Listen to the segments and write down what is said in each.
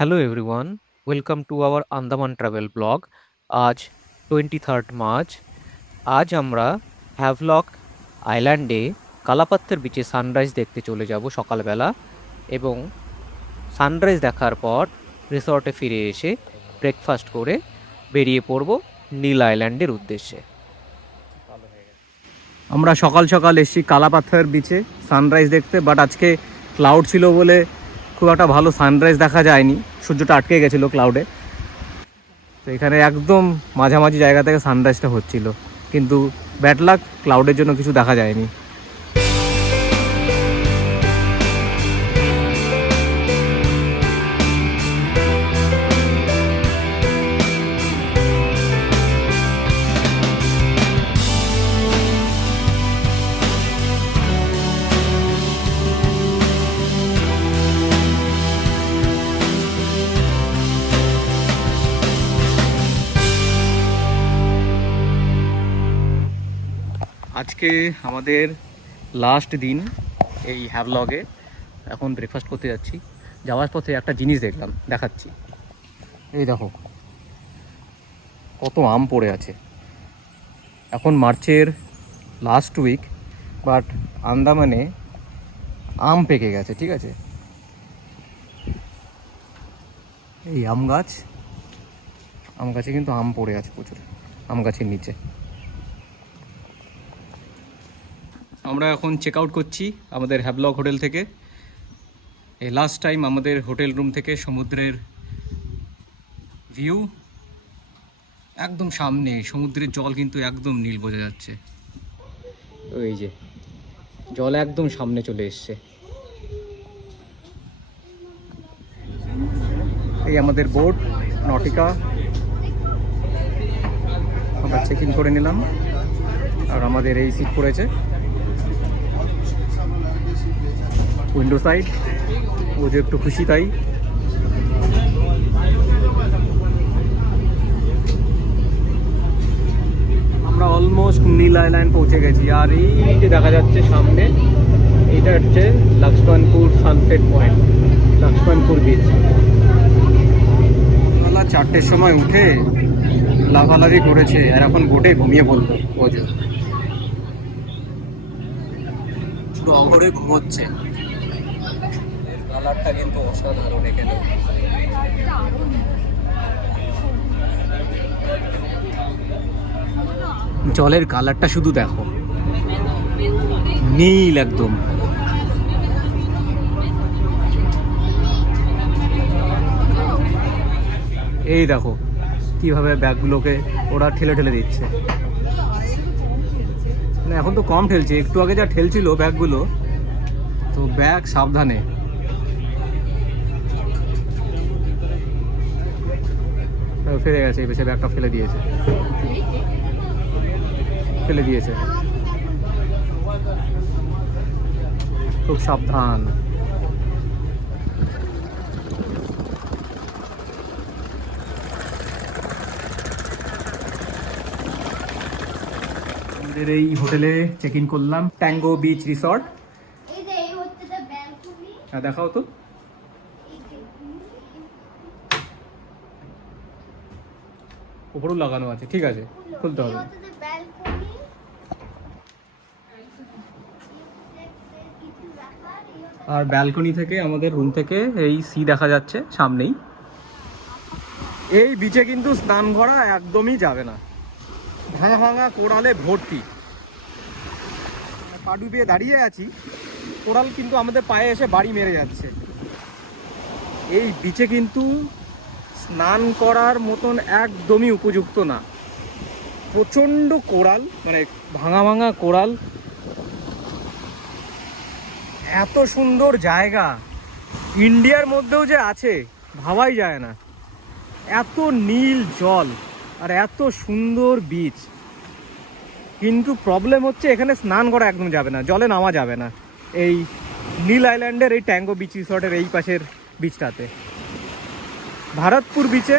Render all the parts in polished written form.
Hello everyone, welcome to our Andaman travel blog. আজ 23 March. আজ আমরা হ্যাভলক আইল্যান্ডে কালাপাত্থর বিচে সানরাইজ দেখতে চলে যাব সকালবেলা, এবং সানরাইজ দেখার পর রিসর্টে ফিরে এসে ব্রেকফাস্ট করে বেরিয়ে পড়ব নীল আইল্যান্ডের উদ্দেশ্যে। আমরা সকাল সকাল এসেছি কালাপাথর বিচে সানরাইজ দেখতে, বাট আজকে ক্লাউড ছিল বলে খুব একটা ভালো সানরাইজ দেখা যায়নি, সূর্যটা আটকে গেছিলো ক্লাউডে। তো এখানে একদম মাঝামাঝি জায়গা থেকে সানরাইজটা হচ্ছিল, কিন্তু ব্যাড লাক, ক্লাউডের জন্য কিছু দেখা যায়নি। আজকে আমাদের লাস্ট দিন এই হ্যাভলগে। এখন ব্রেকফাস্ট করতে যাচ্ছি। যাওয়ার পথে একটা জিনিস দেখলাম, দেখাচ্ছি। এই দেখো কত আম পড়ে আছে। এখন মার্চের লাস্ট উইক, বাট আন্দামানে আম পেকে গেছে, ঠিক আছে। এই আম গাছে কিন্তু আম পড়ে আছে প্রচুর, আম গাছের নিচে। আমরা এখন চেক আউট করছি আমাদের হ্যাভলক হোটেল থেকে। এই লাস্ট টাইম আমাদের হোটেল রুম থেকে সমুদ্রের ভিউ একদম সামনে, সমুদ্রের জল কিন্তু একদম নীল বোঝা যাচ্ছে। ওই যে জল একদম সামনে চলে এসছে। এই আমাদের বোট নটিকা, আমরা চেক ইন করে নিলাম। আর আমাদের এই সিট পড়েছে উইন্ডো সাইড, ও যে একটু খুশি তাই। আমরা অলমোস্ট নীল আইল্যান্ড পৌঁছে গেছি। আর এই যে দেখা যাচ্ছে সামনে, এইটা হচ্ছে Lakshmanpur sunset point, Lakshmanpur beach. বেলা 4টের সময় উঠে লাফালাফি করেছে, আর এখন বোটে ঘুমিয়ে পড়লো। ওজন পুরো অঘরে ঘুমোচ্ছে। কালারটা কিন্তু অসাধারণ এখানে। জলের কালারটা শুধু দেখো, নীল একদম। এই দেখো কিভাবে ব্যাগগুলোকে ওরা ঠেলে ঠেলে দিচ্ছে। মানে এখন তো কম ঠেলছে, একটু আগে যা ঠেলছিল ব্যাগগুলো, তো ব্যাগ সাবধানে। ফেলে গেছে, এই বেশি ব্যাগটা ফেলে দিয়েছে। খুব সাবধান। আমাদের এই হোটেলে চেক ইন করলাম, ট্যাঙ্গো বিচ রিসর্ট। হ্যাঁ দেখাও তো। উপরেও লাগানো আছে, ঠিক আছে, খুলতে হবে। আর ব্যালকনি থেকে আমাদের রুম থেকে এই সি দেখা যাচ্ছে সামনেই। এই বিচে কিন্তু স্নান করা একদমই যাবে না, ভাঙা ভাঙা কোরালে ভর্তি। পা ডুবিয়ে দাঁড়িয়ে আছি, কোরাল কিন্তু আমাদের পায়ে এসে বাড়ি মেরে যাচ্ছে। এই বিচে কিন্তু স্নান করার মতন একদমই উপযুক্ত না। প্রচণ্ড কোরাল, মানে ভাঙা ভাঙা কোরাল। এত সুন্দর জায়গা ইন্ডিয়ার মধ্যেও যে আছে ভাবাই যায় না। এত নীল জল আর এত সুন্দর বিচ, কিন্তু প্রবলেম হচ্ছে এখানে স্নান করা একদম যাবে না, জলে নামা যাবে না। এই নীল আইল্যান্ডের এই ট্যাঙ্গো বিচ রিসর্টের এই পাশের বিচটাতে, ভারতপুর বিচে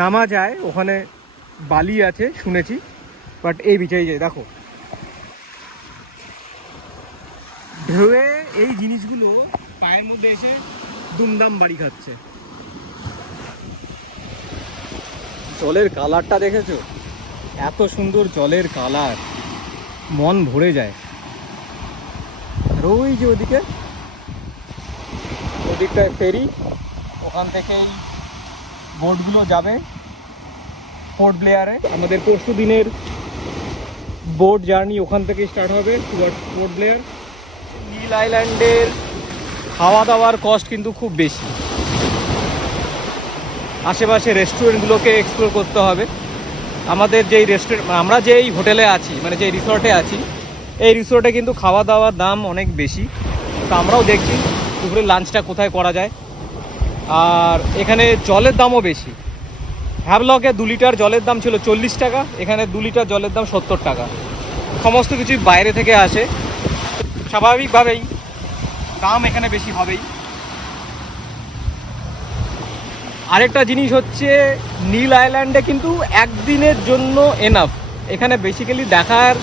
নামা যায়, ওখানে বালি আছে শুনেছি, বাট এই বিচে যে দেখো ঢেউয়ে এই জিনিসগুলো পায়ের মধ্যে এসে দুমদাম বাড়ি খাচ্ছে। জলের কালারটা দেখেছো? এত সুন্দর জলের কালার, মন ভরে যায়। আর ওই যে ওদিকটায় ফেরি, ওখান থেকেই বোটগুলো যাবে পোর্ট ব্লেয়ারে। আমাদের পরশু দিনের বোট জার্নি ওখান থেকে স্টার্ট হবে টুয়ার্ডস পোর্ট ব্লেয়ার। নীল আইল্যান্ডের খাওয়া দাওয়ার কস্ট কিন্তু খুব বেশি। আশেপাশে রেস্টুরেন্টগুলোকে এক্সপ্লোর করতে হবে। আমাদের যেই রেস্টুরেন্ট, আমরা যেই হোটেলে আছি, মানে যেই রিসর্টে আছি, এই রিসর্টে কিন্তু খাওয়া দাওয়ার দাম অনেক বেশি। তো আমরাও দেখছি দুপুরে লাঞ্চটা কোথায় করা যায়। আর এখানে জলের দামও বেশি। হ্যাভলকে 2 লিটার জলের দাম ছিল 40 টাকা, এখানে 2 লিটার জলের দাম 70 টাকা। সমস্ত কিছুই বাইরে থেকে আসে, স্বাভাবিকভাবেই দাম এখানে বেশি হবেই। আরেকটা জিনিস হচ্ছে, নীল আইল্যান্ডে কিন্তু একদিনের জন্য এনাফ। এখানে বেসিক্যালি দেখার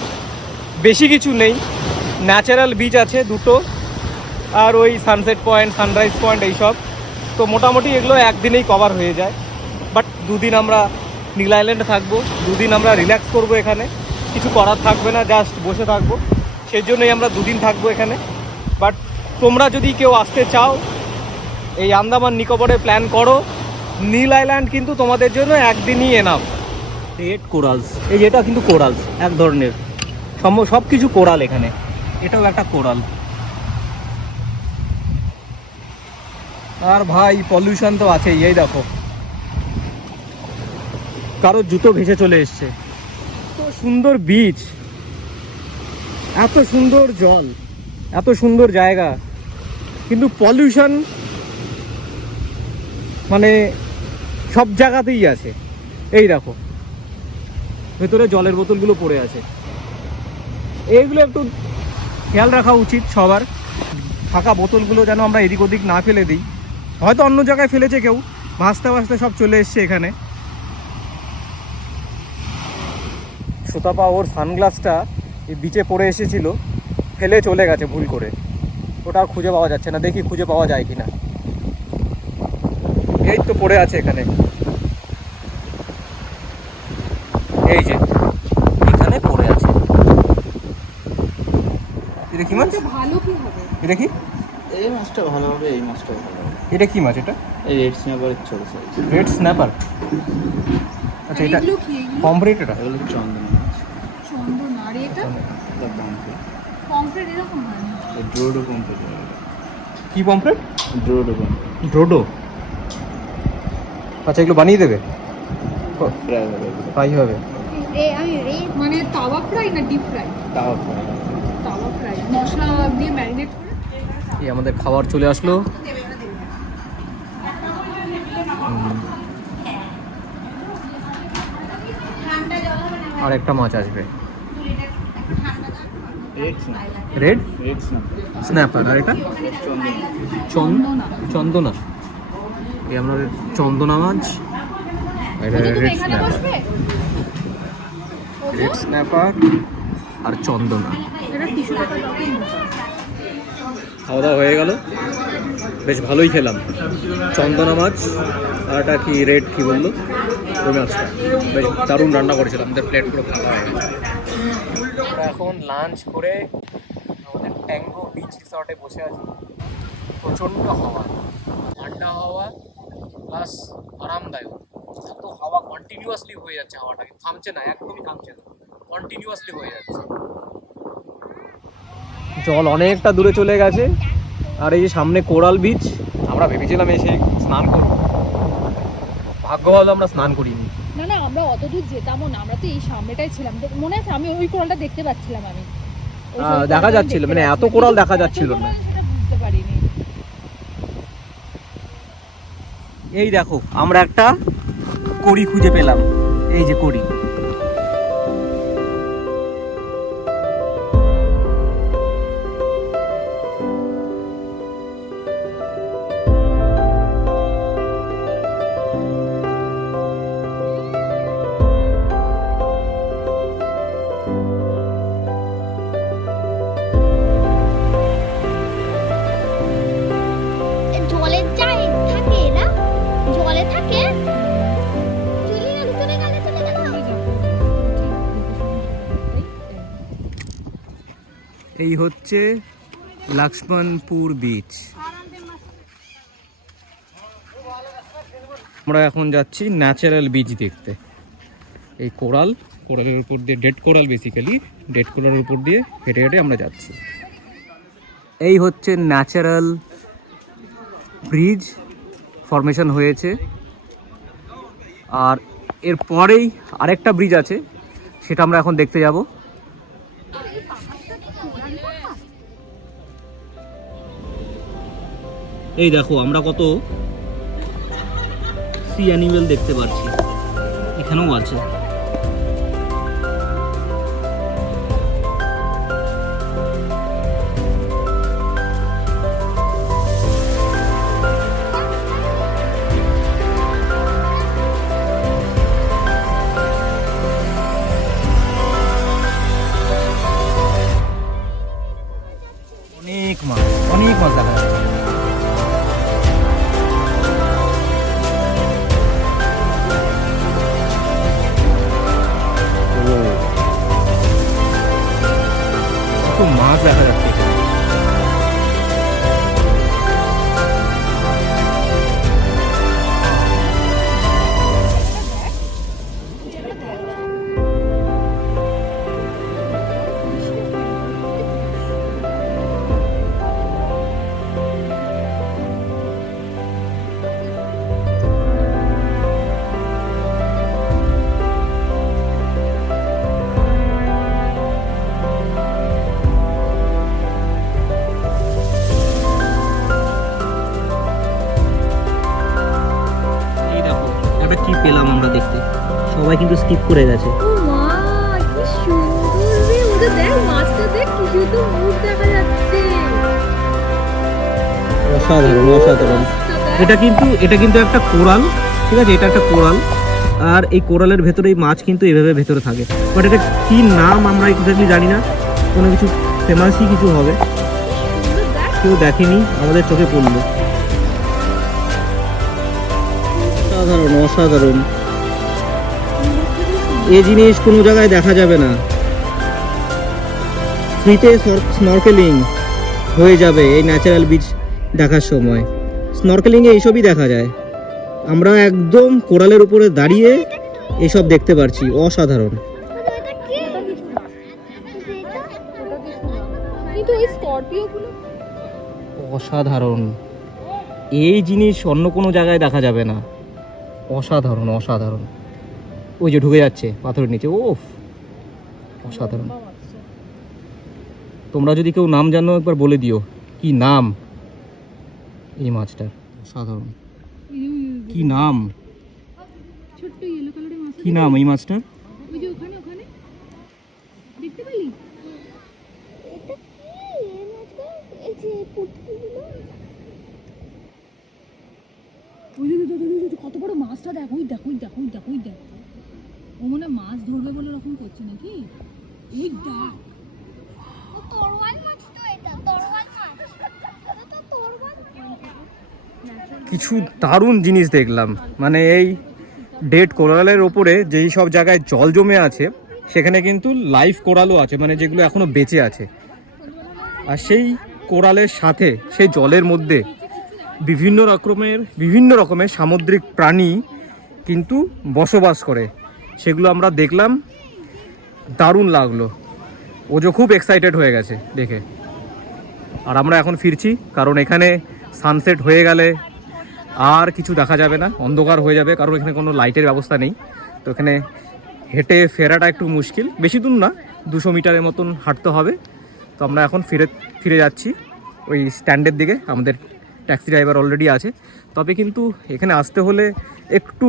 বেশি কিছু নেই। ন্যাচারাল বিচ আছে 2টো, আর ওই সানসেট পয়েন্ট, সানরাইজ পয়েন্ট, এইসব। তো মোটামুটি এগুলো একদিনেই কভার হয়ে যায়। বাট 2 দিন আমরা নীল আইল্যান্ডে থাকবো, 2 দিন আমরা রিল্যাক্স করবো। এখানে কিছু করার থাকবে না, জাস্ট বসে থাকবো। সেই জন্যই আমরা 2 দিন থাকবো এখানে। বাট তোমরা যদি কেউ আসতে চাও, এই আন্দামান নিকোবরে প্ল্যান করো, নীল আইল্যান্ড কিন্তু তোমাদের জন্য একদিনই এনাফ। রেড কোরালস, এই যেটা কিন্তু কোরালস এক ধরনের, সব কিছু কোরাল এখানে। এটাও একটা কোরাল। আর ভাই পলিউশন তো আছেই, এই দেখো কারো জুতো ভেসে চলে এসছে। এত সুন্দর বিচ, এত সুন্দর জল, এত সুন্দর জায়গা, কিন্তু পলিউশন মানে সব জায়গাতেই আছে। এই দেখো ভেতরে জলের বোতলগুলো পড়ে আছে। এইগুলো একটু খেয়াল রাখা উচিত সবার। ফাঁকা বোতলগুলো যেন আমরা এদিক ওদিক না ফেলে দিই। হয়তো অন্য জায়গায় ফেলেছে কেউ, ভাসতে ভাসতে সব চলে এসছে এখানে। সুতাপা ওর সানগ্লাসটা এই বিচে পড়ে এসেছিল, ফেলে চলে গেছে ভুল করে। ওটা আর খুঁজে পাওয়া যাচ্ছে না, দেখি খুঁজে পাওয়া যায় কিনা। এই তো পড়ে আছে এখানে, এই যে এখানে পড়ে আছে। এটা কি মাছ? ভালো কি হবে? এটা কি? এই মাছটা ভালো হবে, এই মাছটা ভালো হবে। এটা কি মাছ? এটা এই রেড স্ন্যাপারের ছোট সাইজ। Red snapper. আচ্ছা, এটা এগুলো কি? এগুলো পমফ্রেট। এটা এগুলো চন্দন মাছ। আচ্ছা, চন্দন। আর এটা এটা পমফ্রেট। পমফ্রেট এরকম হয় না? এই ড্রোডো পমফ্রেট হয় এটা। কি পমফ্রেট? ড্রোডো পমফ্রেট। ড্রোডো। আচ্ছা, এগুলো বানিয়ে দেবে? ফ্রাই হবে এগুলো। ফ্রাই হবে? মানে তাওয়া ফ্রাই না ডিপ ফ্রাই? তাও ফ্রাই। তাওয়া ফ্রাই মশলা দিয়ে ম্যারিনেট করে। এই আমাদের খাবার চলে আসলো। আর একটা মাছ আসবে, red snapper. Red red snapper. Snapper. আর এটা চন্দনা। চন্দনা। এই আমরা চন্দনা মাছ, এটা রেড স্ন্যাপার। রেড স্ন্যাপার আর চন্দনা। এটা টিস্যু পেপার রকম। খাওয়া দাওয়া হয়ে গেল, বেশ ভালোই খেলাম। চন্দনা মাছ আর একটা কি রেড কি বললো, ওই মাছটা বেশ দারুণ রান্না করেছিল। আমাদের প্লেট পুরো ফাঁকা হয়ে গেছে। আমরা এখন লাঞ্চ করে আমাদের ট্যাঙ্গো বিচ রিসর্টে বসে আছি। প্রচণ্ড হাওয়া, ঠান্ডা হাওয়া প্লাস আরামদায়ক। এত হাওয়া কন্টিনিউয়াসলি হয়ে যাচ্ছে, হাওয়াটা থামছে না, একদমই থামছে না, কন্টিনিউয়াসলি হয়ে যাচ্ছে। জল অনেকটা দূরে চলে গেছে, আর এই যে সামনে কোরাল বিচ। আমরা ভেবেছিলাম এসে স্নান করব, ভাগ্য ভালো আমরা স্নান করিনি। না না, আমরা অত দূর যেতামও না, আমরা তো এই সামনেটাই ছিলাম। মনে আছে আমি ওই কোরালটা দেখতে পাচ্ছিলাম, আমি দেখা যাচ্ছিল, মানে এত কোরাল দেখা যাচ্ছিল না। সেটা বুঝতে পারিনি। এই দেখো আমরা একটা কড়ি খুঁজে পেলাম, এই যে কড়ি। জলের যায় থাকে, এরা জলে থাকে। চলি না, ঢুকে এই হচ্ছে লক্ষ্মণপুর বিচ। আমরা এখন যাচ্ছি ন্যাচারাল বিচ দেখতে। এই কোরালের উপর দিয়ে, ডেড কোরাল বেসিক্যালি, ডেড কোরালের উপর দিয়ে হেঁটে হেঁটে আমরা যাচ্ছি। এই হচ্ছে ন্যাচারাল ব্রিজ ফরমেশন হয়েছে। আর এর পরেই আরেকটা ব্রিজ আছে, সেটা আমরা এখন দেখতে যাব। এই দেখো আমরা কত সি অ্যানিমেল দেখতে পাচ্ছি, এখানেও আছে। অনেক মাছ দেখা যাচ্ছে। মাছ দেখা যাচ্ছে এখানে। কি পেলাম আমরা দেখতে, সবাই কিন্তু স্কিপ করে গেছে। ও মা, কি সুন্দর রে! ওটা দেখ, মাছটা দেখ, কি সুন্দর মুখ দেখা যাচ্ছে। অসাধারণ অসাধারণ। এটা কিন্তু একটা কোরাল, ঠিক আছে, এটা একটা কোরাল। আর এই কোরালের ভেতরে এই মাছ কিন্তু এভাবে ভেতরে থাকে। বাট এটা কি নাম আমরা এক্স্যাক্টলি জানি না, কোনো কিছু ফেমাসই কিছু হবে, কেউ দেখেনি, আমাদের চোখে পড়লো। অসাধারণ অসাধারণ, এই জিনিস কোনো জায়গায় দেখা যাবে না। ফ্রিতে স্নরকেলিং হয়ে যাবে এই ন্যাচারাল বিচ দেখার সময়। স্নরকেলিংয়ে এইসবই দেখা যায়। আমরা একদম কোরালের উপরে দাঁড়িয়ে এসব দেখতে পারছি, অসাধারণ। অসাধারণ, এই জিনিস অন্য কোনো জায়গায় দেখা যাবে না। অসাধারণ অসাধারণ। ওই যে ঢুকে যাচ্ছে পাথরের নিচে, ওফ অসাধারণ। তোমরা যদি কেউ নাম জানো একবার বলে দিও, কি নাম এই মাছটার। অসাধারণ, কি নাম, ছোট্ট ইয়েলো কালারের মাছ। কি নাম এই মাছটার? ওই যে ওখানে ওখানে দেখতে পেলি? এটা কি এই মাছটা? এই যে পুঁটকিগুলো। ওই যে কত বড় মাছটা দেখ, ওই দেখ ওই দেখ ওই দেখ ওই দেখ। ও মনে হয় মাছ ধরবে বলে এরকম করছে নাকি? এই দেখ, ও তরোয়াল মাছ তো, এটা তরোয়াল মাছ। এটা তো তরোয়াল। কিছু দারুণ জিনিস দেখলাম। মানে এই ডেড কোরালের ওপরে যেই সব জায়গায় জল জমে আছে, সেখানে কিন্তু লাইভ কোরালও আছে, মানে যেগুলো এখনো বেঁচে আছে। আর সেই কোরালের সাথে সেই জলের মধ্যে বিভিন্ন রকমের সামুদ্রিক প্রাণী কিন্তু বসবাস করে, সেগুলো আমরা দেখলাম। দারুণ লাগলো, ওজো খুব এক্সাইটেড হয়ে গেছে দেখে। আর আমরা এখন ফিরছি, কারণ এখানে সানসেট হয়ে গেলে আর কিছু দেখা যাবে না, অন্ধকার হয়ে যাবে, কারণ এখানে কোনো লাইটের ব্যবস্থা নেই। তো এখানে হেঁটে ফেরাটা একটু মুশকিল, বেশি দূর না, 200 মিটারের মতন হাঁটতে হবে। তো আমরা এখন ফিরে যাচ্ছি ওই স্ট্যান্ডের দিকে। আমাদের ট্যাক্সি ড্রাইভার অলরেডি আছে। তবে কিন্তু এখানে আসতে হলে একটু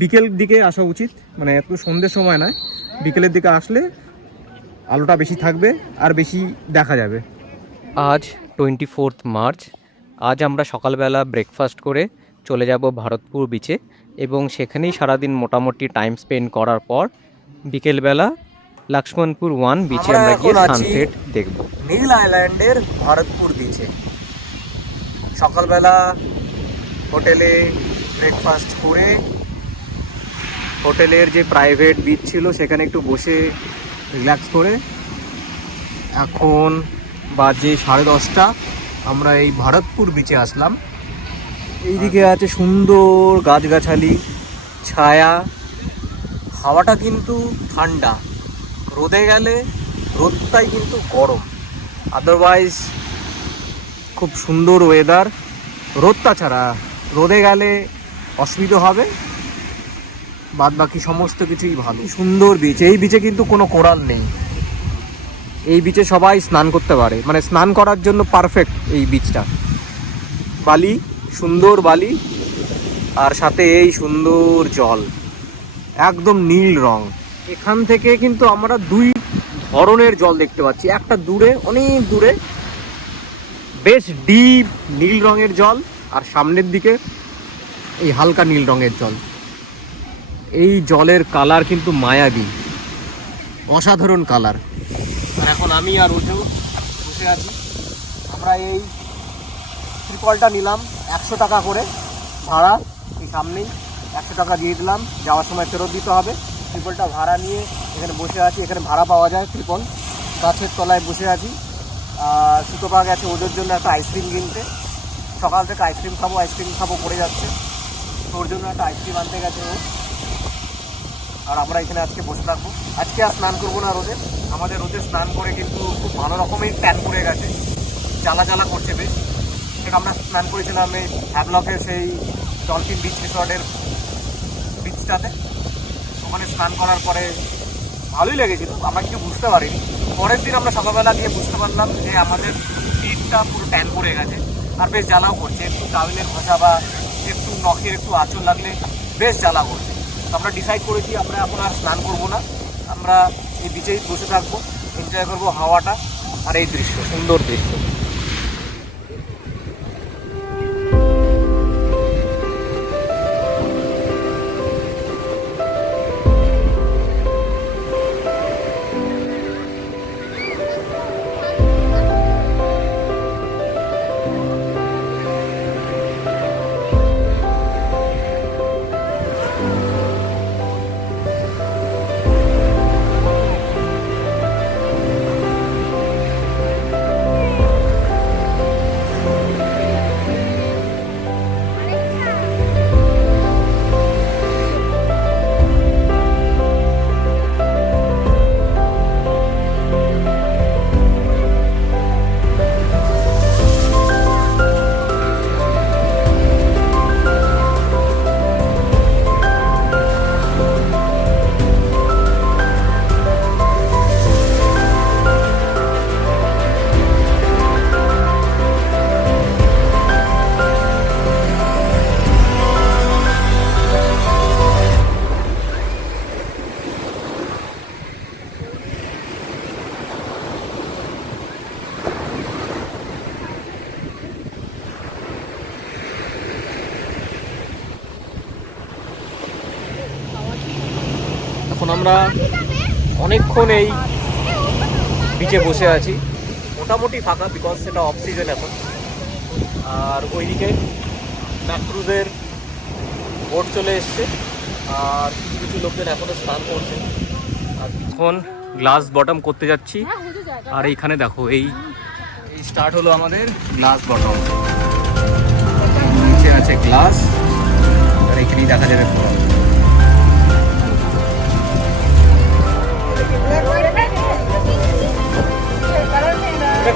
বিকেল দিকে আসা উচিত, মানে এত সন্ধ্যের সময় নয়, বিকেলের দিকে আসলে আলোটা বেশি থাকবে আর বেশি দেখা যাবে। আজ 24 মার্চ। আজ আমরা সকালবেলা ব্রেকফাস্ট করে চলে যাব ভারতপুর বিচে, এবং সেখানেই সারাদিন মোটামুটি টাইম স্পেন্ড করার পর বিকেলবেলা লক্ষ্মণপুর 1 বিচে আমরা গিয়ে সানসেট দেখব। মিল আইল্যান্ডের ভারতপুর বিচে সকালবেলা হোটেলে ব্রেকফাস্ট করে, হোটেলের যে প্রাইভেট বিচ ছিল সেখানে একটু বসে রিল্যাক্স করে এখন বাজে 10:30। আমরা এই ভরতপুর বিচে আসলাম। এইদিকে আছে সুন্দর গাছগাছালি, ছায়া, হাওয়াটা কিন্তু ঠান্ডা। রোদে গেলে রোদটাই কিন্তু গরম, আদারওয়াইজ খুব সুন্দর ওয়েদার। রোদটা ছাড়া, রোদে গেলে অসুবিধা হবে, বাদ বাকি সমস্ত কিছুই ভালো। সুন্দর বিচ। এই বিচে কিন্তু কোনো কোরাল নেই। এই বিচে সবাই স্নান করতে পারে, মানে স্নান করার জন্য পারফেক্ট এই বিচটা। বালি, সুন্দর বালি, আর সাথে এই সুন্দর জল, একদম নীল রং। এখান থেকে কিন্তু আমরা দুই ধরনের জল দেখতে পাচ্ছি। একটা দূরে, অনেক দূরে বেশ ডিপ নীল রঙের জল, আর সামনের দিকে এই হালকা নীল রঙের জল। এই জলের কালার কিন্তু মায়াবী, অসাধারণ কালার। আর এখন আমি আর ওঠেও বসে আছি। আমরা এই ত্রিপলটা নিলাম 100 টাকা করে ভাড়া। এই সামনেই 100 টাকা দিয়ে দিলাম, যাওয়ার সময় ফেরত দিতে হবে। ত্রিপলটা ভাড়া নিয়ে এখানে বসে আছি। এখানে ভাড়া পাওয়া যায় ত্রিপল। গাছের তলায় বসে আছি। আর সুতপা গেছে ওদের জন্য একটা আইসক্রিম কিনতে। সকাল থেকে আইসক্রিম খাবো করে যাচ্ছে। ওর জন্য একটা আইসক্রিম আনতে গেছে ও। আর আমরা এখানে আজকে বসে থাকবো। আজকে আর স্নান করবো না রোদে। আমাদের রোদে স্নান করে কিন্তু খুব ভালো রকমের ট্যান পড়ে গেছে, জ্বালা জ্বালা করছে বেশ। সেটা আমরা স্নান করেছিলাম এই হ্যাভলকের সেই ডলফিন বিচ রিসর্টের বিচটাতে। ওখানে স্নান করার পরে ভালোই লেগেছিল, আমরা কিছু বুঝতে পারিনি। পরের দিন আমরা সকালবেলা গিয়ে বুঝতে পারলাম যে আমাদের পিঠটা পুরো ট্যান পড়ে গেছে, আর বেশ জ্বালাও করছে। একটু টাওয়েলের ঘষা বা একটু নখের একটু আঁচড় লাগলে বেশ জ্বালা করছে। আমরা ডিসাইড করেছি আমরা এখন আর স্নান করবো না, আমরা এই বিচেই বসে থাকবো, এনজয় করবো হাওয়াটা আর এই দৃশ্য, সুন্দর দৃশ্য। এখন আমরা অনেকক্ষণ এই বিচে বসে আছি, মোটামুটি ফাঁকা, বিকজ সেটা অফ সিজন এখন। আর ওইদিকে ম্যাক্রুজের বোট চলে এসছে, আর কিছু কিছু লোকজন এখনো স্নান করছে। আর এখন গ্লাস বটম করতে যাচ্ছি। আর এইখানে দেখো, এই স্টার্ট হলো আমাদের গ্লাস বটম। নিচে আছে গ্লাস, আর এখানেই দেখা যাবে ফল।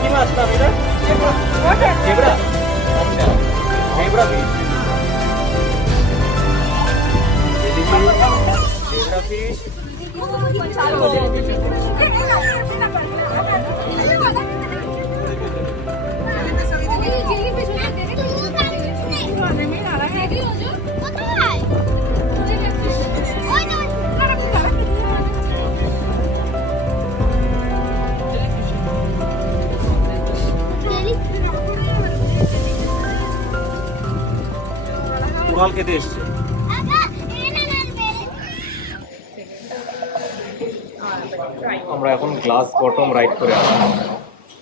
কি মাছ না এটা? জেব্রা। আচ্ছা, zebra fish. Zebra fish. Coral খেতে এসছে। আমরা এখন গ্লাস বটম রাইড করে আসলাম।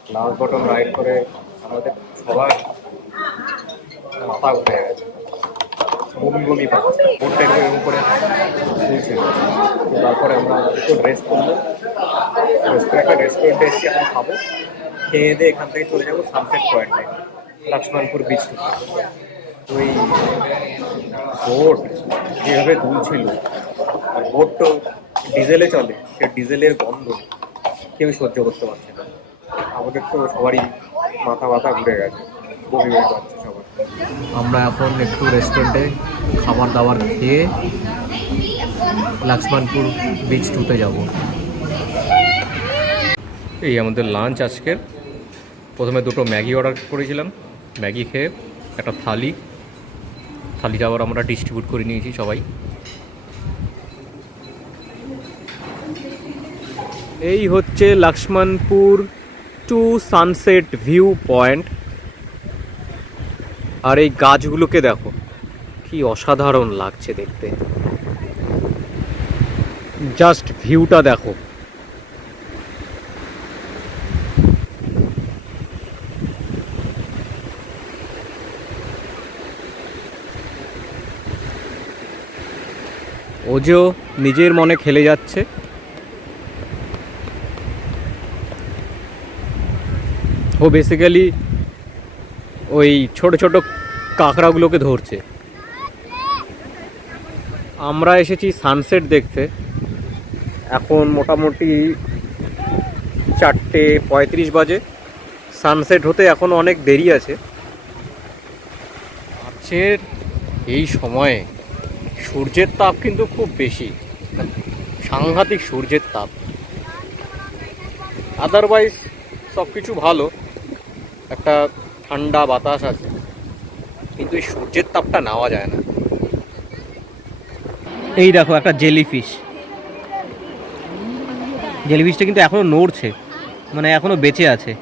গ্লাস বটম রাইড করে আমাদের সবার মাথা উঠে গেছে, বমি বমি পাচ্ছে। বোটটা একটু এরকম করে শুয়েছিল। তারপরে আমরা একটু ড্রেস করলাম, একটা রেস্টুরেন্টে এসেছি, এখন খাবো। খেয়ে দিয়ে এখান থেকে চলে যাবো সানসেট পয়েন্টে, লক্ষ্মণপুর বিচ টু। ওই বোট যেভাবে দুলছিল, আর বোট তো ডিজেলে চলে, সে ডিজেলের গন্ধ কেউ সহ্য করতে পারছে না। আমাদের তো সবারই মাথা মাথা ঘুরে গেছে, বমি বমি পাচ্ছে সবার। আমরা এখন একটু রেস্টুরেন্টে খাবার দাবার খেয়ে লক্ষ্মণপুর বিচ টুতে যাব। এই আমাদের লাঞ্চ আজকের। প্রথমে দুটো ম্যাগি অর্ডার করেছিলাম, ম্যাগি খেয়ে একটা থালিটা আবার আমরা ডিস্ট্রিবিউট করে নিয়েছি সবাই। এই হচ্ছে Lakshmanpur to sunset view point. আর এই গাছগুলোকে দেখো, কি অসাধারণ লাগছে দেখতে। জাস্ট ভিউটা দেখো। ওজো নিজের মনে খেলে যাচ্ছে। ও বেসিক্যালি ওই ছোট ছোট কাঁকড়াগুলোকে ধরছে। আমরা এসেছি সানসেট দেখতে। এখন মোটামুটি 4:35 বাজে। সানসেট হতে এখন অনেক দেরি আছে। মার্চের এই সময়ে সূর্যের তাপ কিন্তু খুব বেশি, সাংঘাতিক সূর্যের তাপ। আদারওয়াইজ সব কিছু ভালো, একটা ঠান্ডা বাতাস আছে, কিন্তু এই সূর্যের তাপটা নেওয়া যায় না। এই দেখো একটা জেলিফিশ। জেলিফিশটা কিন্তু এখনো নড়ছে, মানে এখনো বেঁচে আছে।